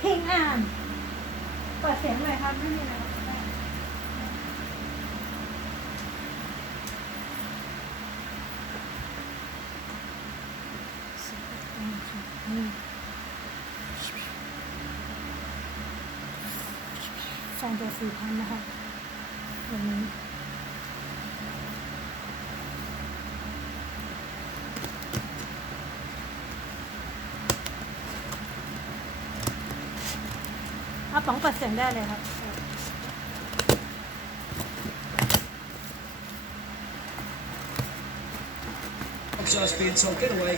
พิงอ่านเปิดเสียงหน่อยครับไม่มีอะไรแฟนตัว4,000นะคะวันนี้เอาป๋องเปิดเสียงได้เลยครับ Just being told, get away,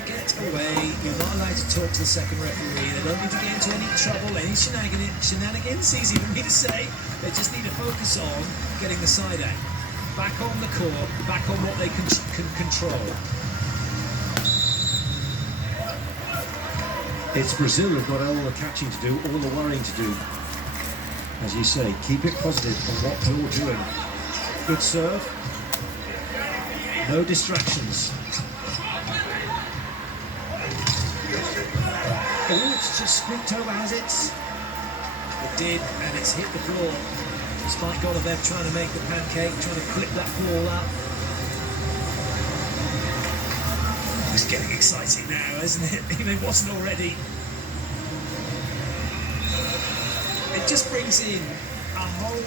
you're not allowed to talk to the second referee, they don't need to get into any trouble, any shenanigans, easy for me to say, they just need to focus on getting the side out, back on the court, back on what they can control. It's Brazil who've got all the catching to do, all the worrying to do. As you say, keep it positive on what you're doing. Good serve, no distractions. Oh, it's just squeaked over, has it? It did, and it's hit the floor. Despite Golubev trying to make the pancake, trying to clip that ball up. It's getting exciting now, isn't it? Even if it wasn't already. It just brings in a whole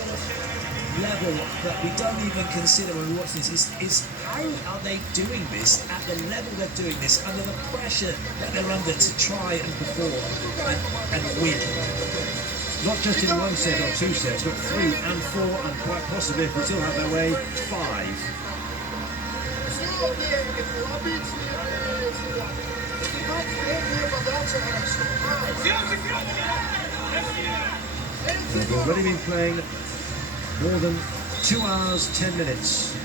level that we don't even consider when we watch this. Is how are they doing this at the level they're doing this, under the pressure that they're under to try and perform and win? Not just in one set or two sets, but 3 and 4, and quite possibly, if Brazil have their way, 5. They've already been playing more than 2 hours, 10 minutes.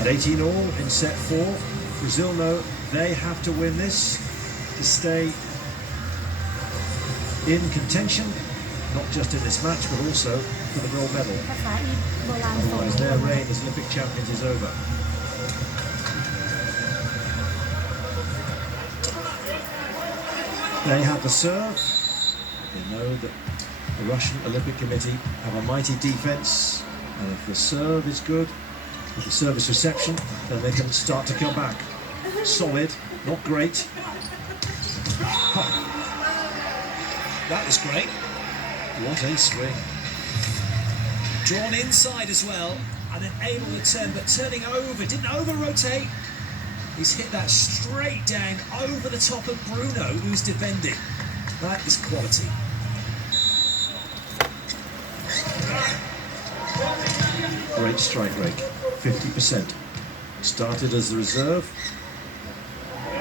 At 18 all in set 4, Brazil know they have to win this to stay in contention, not just in this match, but also for the gold medal. Otherwise, their reign as Olympic champions is over. They have the serve. They know that the Russian Olympic Committee have a mighty defence, and if the serve is good, with the service reception, then they can start to come back. Solid, not great. That was great. What a swing. Drawn inside as well, and then able to turn, but turning over, didn't over-rotate. He's hit that straight down over the top of Bruno, who's defending. That is quality. Great strike rate, 50%. Started as the reserve.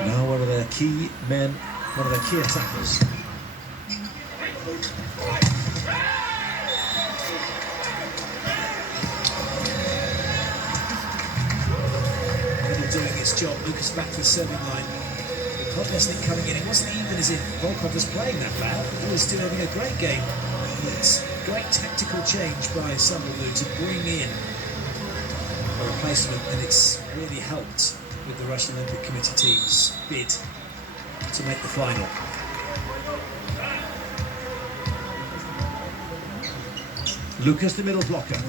Now one of their key men, one of their key attackers. Doing its job. Lucas back to the serving line. Podlesnik coming in. It wasn't even as if Volkov was playing that bad. He was still having a great game. It's great tactical change by Summerblue to bring in a replacement, and it's really helped with the Russian Olympic Committee team's bid to make the final. Lucas, the middle blocker.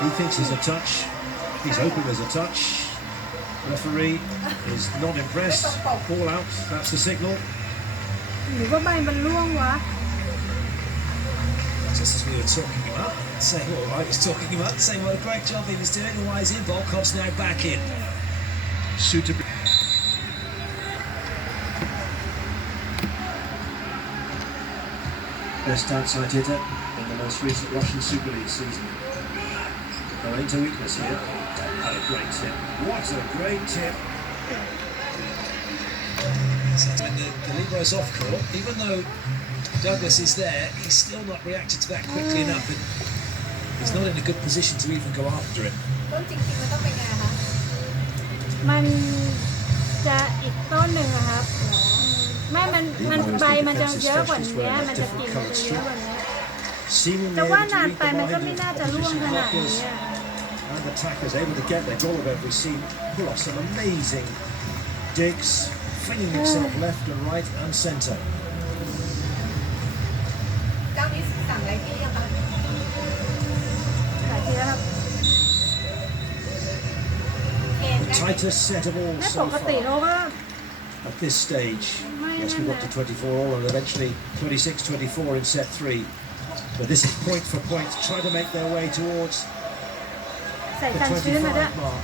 He thinks there's a touch. He's hoping there's a touch. Referee is not impressed. Ball out. That's the signal. Just as we were talking him up, saying what I was talking him up, saying what a great job he was doing, and why he's in. Volkov's now back in. Suitably. Best outside hitter in the most recent Russian Super League season. Going into weakness here. What a great tip. What a great tip. When the libero's off court, even though Douglas is there, he's still not reacted to that quickly enough, and he's not in a good position to even go after it. ต้นจริงๆมันต้องเป็นไงคะ มันจะอีกต้นหนึ่งอะครับไม่มันใบมันจะเยอะกว่านี้มันจะกิ่งมันจะเยอะกว่านี้แต่ว่านานไปมันก็ไม่น่าจะร่วงขนาดนี้อะ find the attackers able to get there. Golubev, we've seen pull off some amazing digs, flinging himself left and right and centre. เจ้านี้สั่งอะไรที่ยังคะ หลายทีแล้วครับ เกณฑ์ The tightest set of all ไม่ป so กติ far เราก็ at this stage. Yes, we got to 24 all and eventually 26-24 in set 3. But this is point for point, trying to make their way towards ใส่ the กันชื้นมาด้วย 25 mark.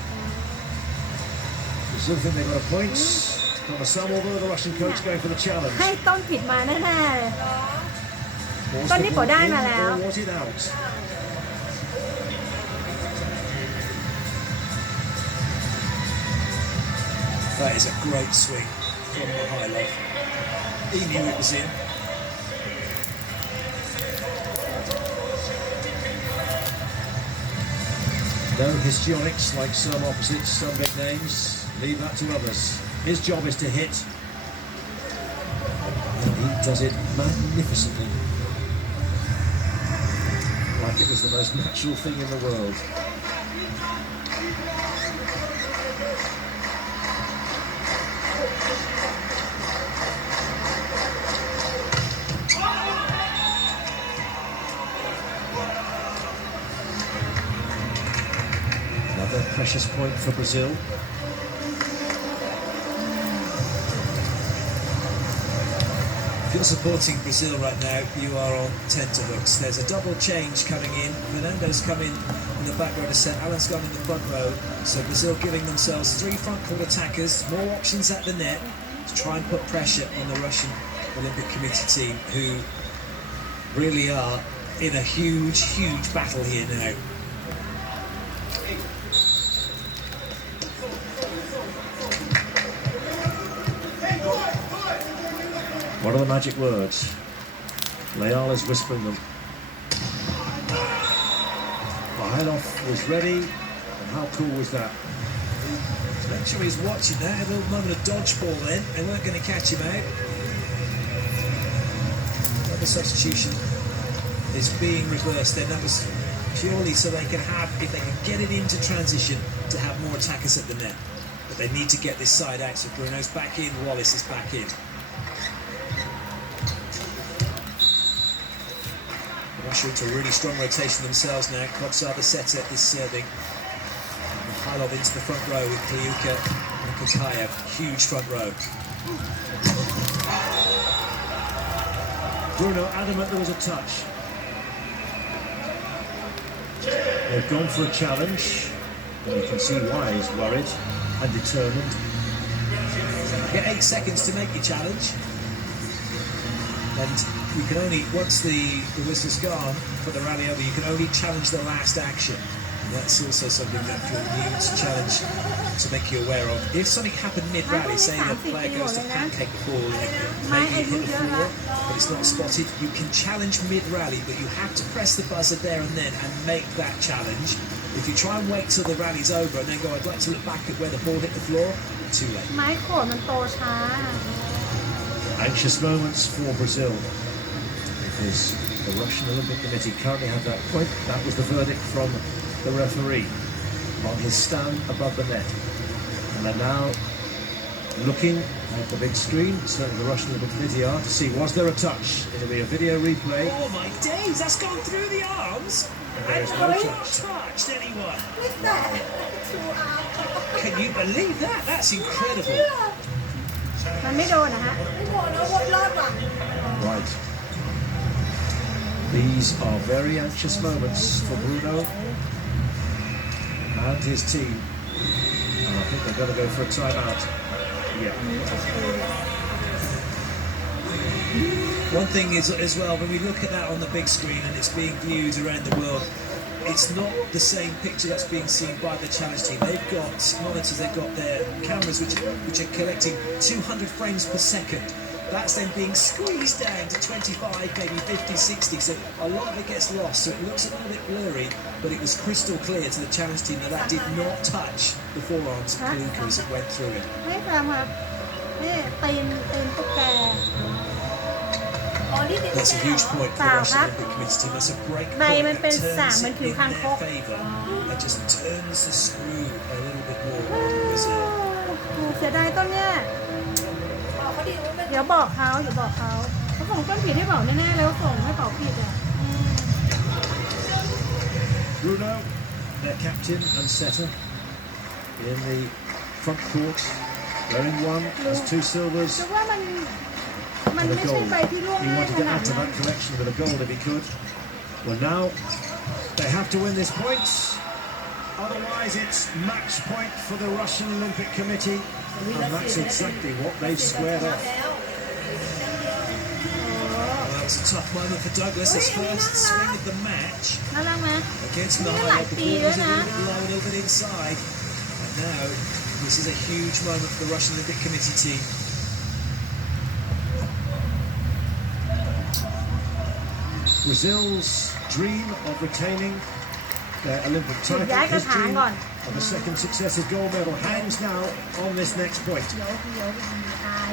Brazil think they got a point. Thomas Samuel, the Russian coach, going for the challenge. ให้ต้นผิดมาแน่ๆเลย Was ต้น the นี้ ball โปได้ in มาแล้ว or was it out? That is a great swing from Mikhailov. He knew it was in. No histrionics like some opposites, some big names. Leave that to others. His job is to hit. And he does it magnificently. Like it was the most natural thing in the world. Another precious point for Brazil. If you're supporting Brazil right now, you are on tenterhooks. There's a double change coming in. Fernando's come in the back row to set. Alan's gone in the front row. So Brazil giving themselves 3 front court attackers, more options at the net to try and put pressure on the Russian Olympic Committee team, who really are in a huge, huge battle here now. What are the magic words? Leal is whispering them. Mikhailov was ready, and how cool was that? Make sure he's watching that. A little moment of dodgeball then. They weren't going to catch him out. Another substitution is being reversed then. That was purely so they can have, if they can get it into transition, to have more attackers at the net. But they need to get this side out. So Bruno's back in, Wallace is back in. Russia into a really strong rotation themselves now. Kotsar, the setter, is serving. Mikhailov into the front row with Kliuka and Kokayev. Huge front row. Bruno adamant there was a touch. They've gone for a challenge, and you can see why he's worried and determined. You get 8 seconds to make your challenge. And you can only, once the whistle's gone for the rally over, you can only challenge the last action. And that's also something that you'll need to challenge to make you aware of. If something happened mid-rally, say the player goes to pancake the ball and maybe hit the floor, but it's not spotted, you can challenge mid-rally, but you have to press the buzzer there and then and make that challenge. If you try and wait till the rally's over and then go, I'd like to look back at where the ball hit the floor, too late. ไม้โขดมันโตช้า Anxious moments for Brazil, because the Russian Olympic Committee currently have that point. That was the verdict from the referee on his stand above the net. And they're now looking at the big screen, certainly the Russian Olympic Committee are, to see was there a touch. It'll be a video replay. Oh my days, that's gone through the arms and There's no not touch. touched anyone. ไม่แต่ชูอาร์ Can you believe that? That's incredible. มันไม่โดนนะฮะ ไม่โหดนะวนรอดว่ะ Right. These are very anxious moments for Bruno and his team. And I think they're going to go for a timeout. Yeah. One thing is as well, when we look at that on the big screen and it's being viewed around the world, it's not the same picture that's being seen by the challenge team. They've got monitors, they've got their cameras which are collecting 200 frames per second. That's then being squeezed down to 25, maybe 50, 60, so a lot of it gets lost, so it looks a little bit blurry, but it was crystal clear to the challenge team that that did not touch the forearms of Kliuka as it went through it. ไม่ทำครับนี่ตีนตุ๊กแก อ อ๋อนี่เป็น That's a แก้ว huge point for the Wow, Russian huh? Olympic Committee team. That's a break Này, point mình that bên turns sảng, mình it chịu in khăn their khốc. favour. That just turns the screw a little bit more on Brazil. เสียดายต้นเนี่ย อ๋อเขาดีว่าเป็น เดี๋ยวบอกเขาเขาส่งต้นผิดให้เปล่าแน่ๆแล้วส่งให้เปล่าผิดอ่ะ Bruno, their captain and setter, in the front court, wearing one, has two silvers แต่ว่ามัน and a ไม่ใช่ gold. ใบที่ล่วง He ง่าย wanted ข to นาด add to นั้น that collection with a gold if he could. Well, now they have to win this point, otherwise it's match point for the Russian Olympic Committee, and that's exactly what they've squared แล้ว off. Well, that was a tough moment for Douglas. His first swing of the match น่ารักไหม against Ini Nile. lah The tea ball was a dia, little bit low, a little bit inside. And now this is a huge moment for the Russian Olympic Committee team. Brazil's dream of retaining their Olympic title, Giải his căng thẳng dream rồi. of a second successive gold medal hangs now on this next point. เดี๋ยวตาย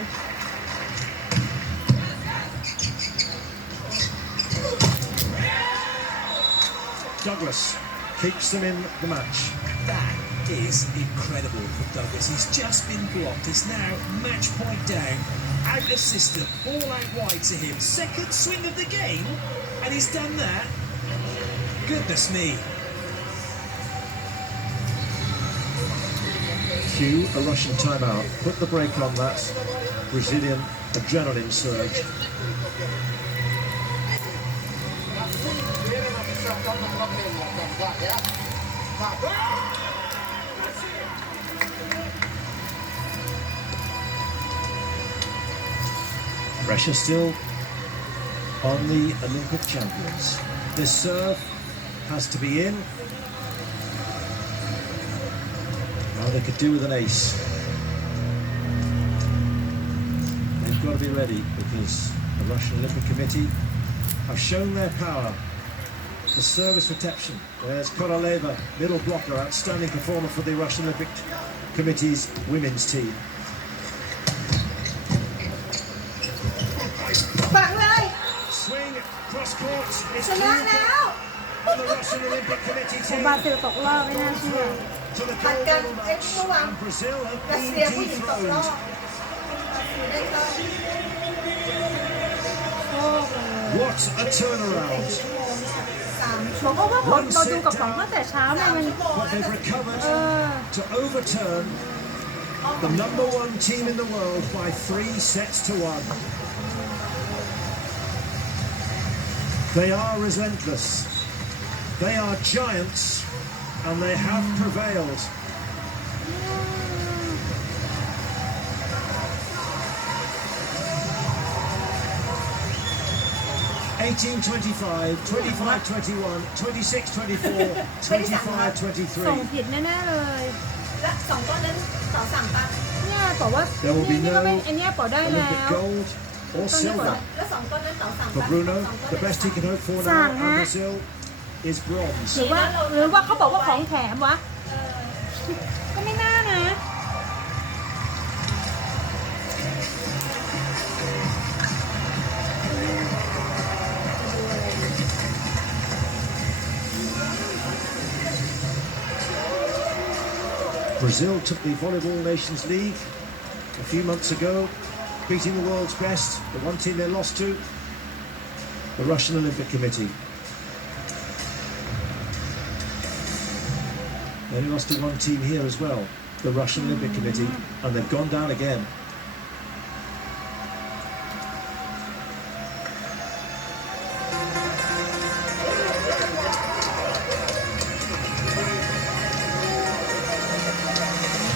Douglas keeps them in the match. That is incredible for Douglas. He's just been blocked. It's now match point down, out of system, all out wide to him. Second swing of the game, and he's done that. Goodness me. Cue a Russian timeout. Put the brake on that Brazilian adrenaline surge. Pressure still on the Olympic champions. This serve has to be in. Now they could do with an ace. They've got to be ready because the Russian Olympic Committee have shown their power. The service reception. There's Koroleva, middle blocker, outstanding performer for the Russian Olympic Committee's women's team. ฝังเลย Swing cross court. It's ชนะแล้ว on the Russian Olympic Committee ผม team บราซิลตกรอบไม่น่าเชื่อ to the ผัด gold กัน medal เอ็ก match. ซ์เมื่อวาน And Brazil have รัส been เซียผู้หญิงตกรอบ dethroned. ได้เข้า โชคเลย What a turnaround. 3 บอกว่าผมเราดูกับของตั้งแต่เช้าเนี่ยมัน But they've recovered เออ to overturn the number one team in the world by 3 sets to 1. They are relentless. They are giants, and they have prevailed. (18-25, 25-21, 26-24, ส่ง 25-23. ผิดแน่ๆเลย และ2ก้อนนั้นต่อสั่งปะ เนี่ยบอกว่า There will be นี่ก็ไม่ no อันเนี้ยบอกได้แล้ Olympic ว gold or silver. แล้ว2ก้อนนั้นต่อสั่ง For ปะ Bruno, สองก้อน the นั้น best he can hope for now, Sàng and hả? Brazil is bronze. หรือว่าเขาบอกว่าของแถมวะ ก็ไม่น่านะ Brazil took the Volleyball Nations League a few months ago, beating the world's best. The one team they lost to, the Russian Olympic Committee. They only lost to one team here as well, the Russian Olympic Committee, and they've gone down again.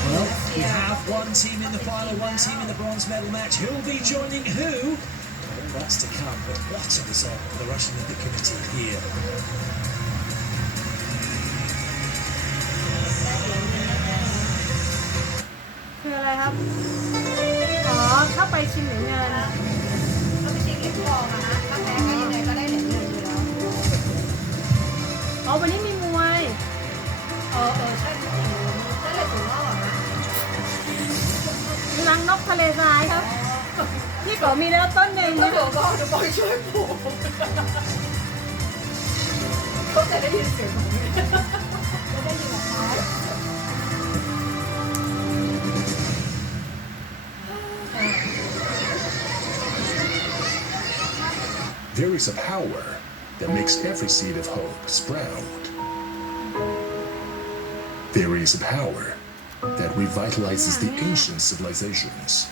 Well, we have one team in the final, one team in the bronze medal match. Who will be joining who? Well, that's to come, but what a result for the Russian Olympic Committee here. คืออะไรครับ อ๋อ เข้าไปชิงเหรียญเงิน เขาไปชิงเหรียญทองอะฮะถ้าแพ้ก็ยังไงก็ได้เหรียญเงินอยู่แล้ว อ๋อ วันนี้มีมวย ใช่จริงๆนั่นแหละถุงนอกอะฮะ รังนกทะเลทรายครับ เ พี่ก๋อมีแล้วต้นหนึ่ง ก็ นะ บอกว่าหนูบอกช่วยปลูกเขาจะได้ยินเสียงหนูไหม จะได้ยินเหรอคะ There is a power that makes every seed of hope sprout. There is a power that revitalizes the ancient civilizations.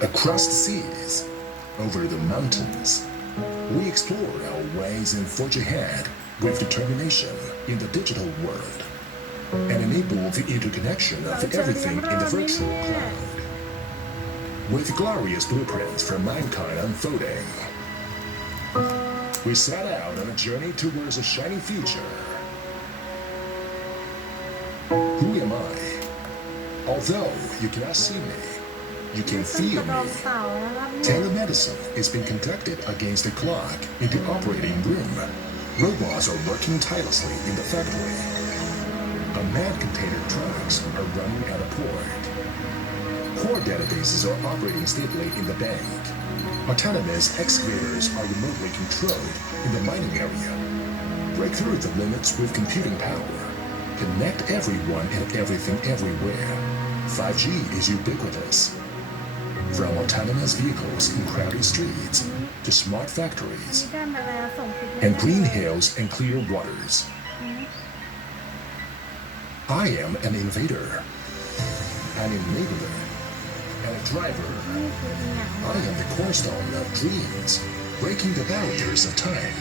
Across the seas, over the mountains, we explore our ways and forge ahead with determination in the digital world and enable the interconnection of everything in the virtual cloud. With glorious blueprints for mankind unfolding, we set out on a journey towards a shining future. Who am I? Although you cannot see me, you can เป็นก feel ระดอง me. เต่านะครับเนี่ย Telemedicine is being conducted against the clock in the operating room. Robots are working tirelessly in the factory. Unmanned container trucks are running at a port. Core databases are operating stably in the bank. Autonomous excavators are remotely controlled in the mining area. Break through the limits with computing power. Connect everyone and everything everywhere. 5G is ubiquitous. From autonomous vehicles in crowded streets to smart factories ได้มาแล้วส่งคลิป and green hills and clear waters. I am an innovator, an enabler, and a driver. นี่คืออีหยัง I am the cornerstone of dreams, breaking the barriers of time